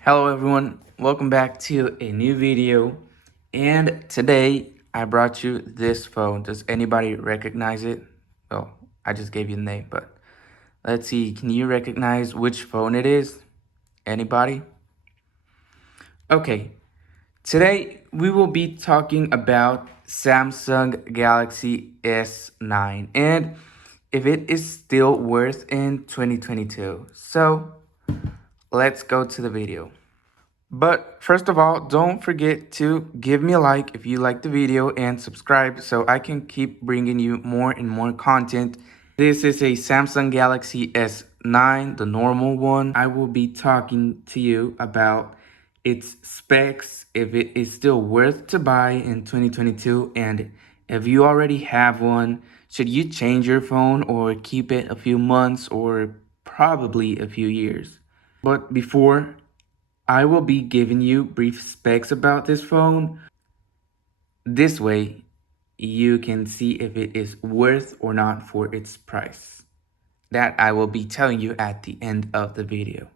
Hello everyone, welcome back to a new video. And today I brought you this phone. Does anybody recognize it? Well, I just gave you the name, but let's see, can you recognize which phone it is? Anybody? Okay, today we will be talking about Samsung Galaxy S9 and if it is still worth in 2022. So let's go to the video. But first of all, don't forget to give me a like if you like the video and subscribe so I can keep bringing you more and more content. This is a Samsung Galaxy S9, the normal one. I will be talking to you about its specs, if it is still worth to buy in 2022, and if you already have one, should you change your phone or keep it a few months or probably a few years. But before I will be giving you brief specs about this phone. This way, you can see if it is worth or not for its price. That I will be telling you at the end of the video.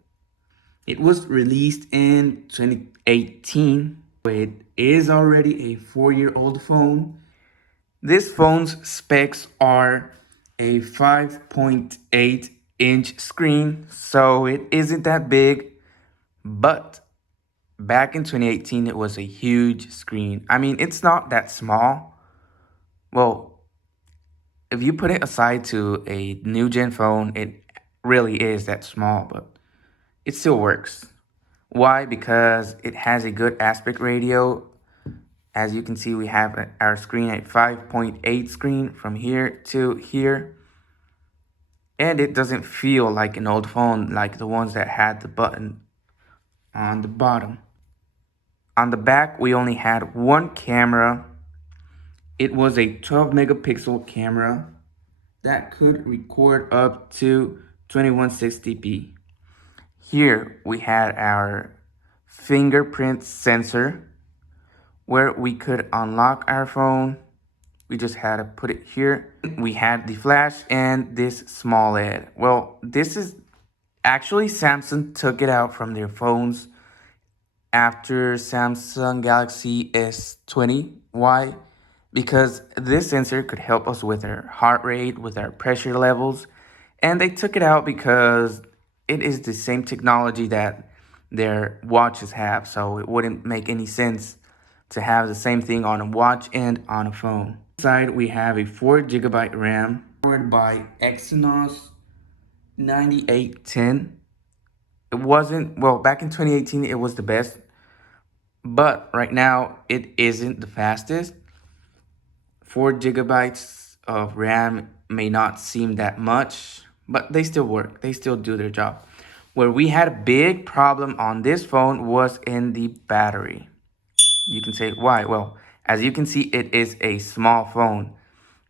It was released in 2018. It is already a 4-year-old phone. This phone's specs are a 5.8-inch screen, so it isn't that big, but back in 2018, it was a huge screen. I mean, it's not that small. Well, if you put it aside to a new gen phone, it really is that small, but it still works. Why? Because it has a good aspect ratio. As you can see, we have our screen at 5.8 screen from here to here. And it doesn't feel like an old phone like the ones that had the button on the bottom. On the back, we only had one camera. It was a 12 megapixel camera that could record up to 2160p. Here we had our fingerprint sensor where we could unlock our phone. We just had to put it here. We had the flash and this small LED. Well, this is actually Samsung took it out from their phones after Samsung Galaxy S20. Why? Because this sensor could help us with our heart rate, with our pressure levels. And they took it out because it is the same technology that their watches have. So it wouldn't make any sense to have the same thing on a watch and on a phone. Inside, we have a 4GB RAM powered by Exynos 9810. It wasn't, well, back in 2018, it was the best. But right now, it isn't the fastest. 4 GB of RAM may not seem that much, but they still work. They still do their job. Where we had a big problem on this phone was in the battery. You can say, why? Well, as you can see, it is a small phone.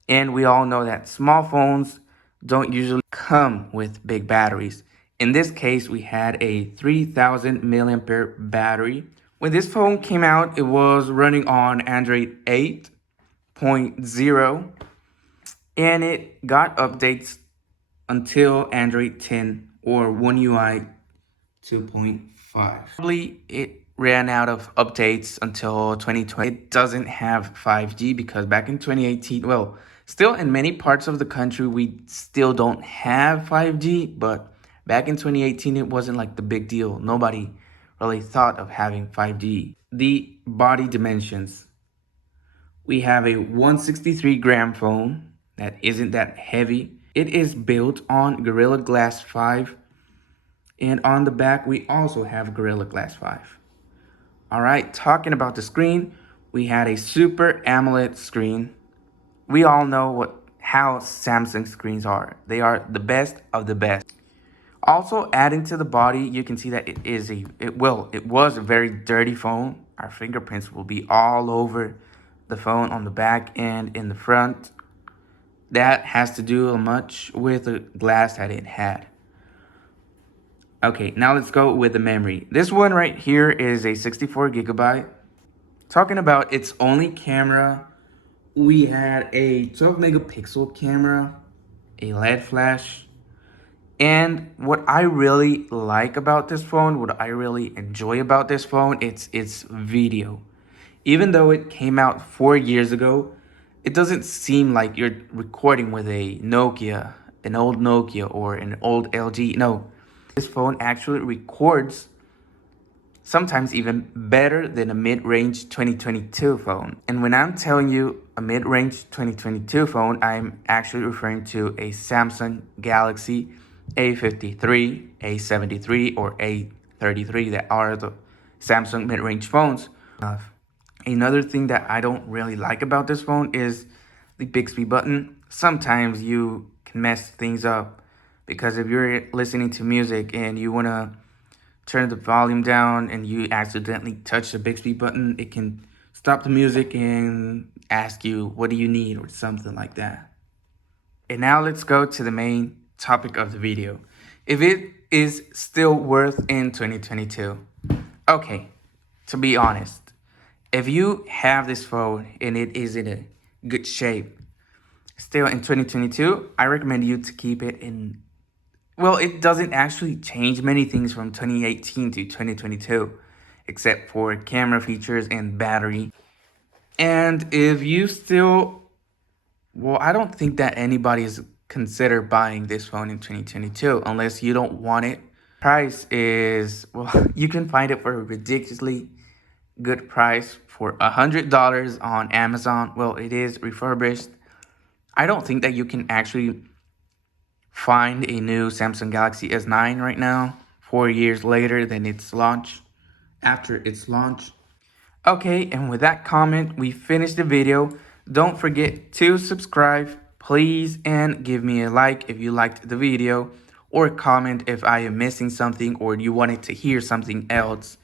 And we all know that small phones don't usually come with big batteries. In this case, we had a 3000 milliampere battery. When this phone came out, it was running on Android 8.0 and it got updates until Android 10 or One UI 2.5. Probably it ran out of updates until 2020. It doesn't have 5G because back in 2018, well, still in many parts of the country, we still don't have 5G, but back in 2018, it wasn't like the big deal. Nobody really thought of having 5G. The body dimensions. We have a 163-gram phone that isn't that heavy. It is built on Gorilla Glass 5. And on the back, we also have Gorilla Glass 5. All right, talking about the screen, we had a Super AMOLED screen. We all know how Samsung screens are. They are the best of the best. Also, adding to the body, you can see that it was a very dirty phone. Our fingerprints will be all over the phone on the back and in the front. That has to do much with the glass that it had. Okay, now let's go with the memory. This one right here is a 64 GB. Talking about its only camera, we had a 12 megapixel camera, a LED flash, And what I really like about this phone, what I really enjoy about this phone, it's its video. Even though it came out 4 years ago, it doesn't seem like you're recording with a Nokia, an old Nokia or an old LG. No, this phone actually records sometimes even better than a mid-range 2022 phone. And when I'm telling you a mid-range 2022 phone, I'm actually referring to a Samsung Galaxy A53, A73, or A33 that are the Samsung mid-range phones. Another thing that I don't really like about this phone is the Bixby button. Sometimes you can mess things up because if you're listening to music and you want to turn the volume down and you accidentally touch the Bixby button, it can stop the music and ask you, what do you need, or something like that. And now let's go to the main topic of the video. If it is still worth in 2022. Okay, to be honest, if you have this phone and it is in a good shape, still in 2022, I recommend you to keep it in. Well, it doesn't actually change many things from 2018 to 2022, except for camera features and battery. And if you still, well, I don't think that anybody is consider buying this phone in 2022 unless you don't want it. Price is, well, you can find it for a ridiculously good price for $100 on Amazon. Well, it is refurbished. I don't think that you can actually find a new Samsung Galaxy S9 right now, 4 years later than its launch, after its launch. Okay, and with that comment, we finished the video. Don't forget to subscribe, please, and give me a like if you liked the video, or comment if I am missing something or you wanted to hear something else.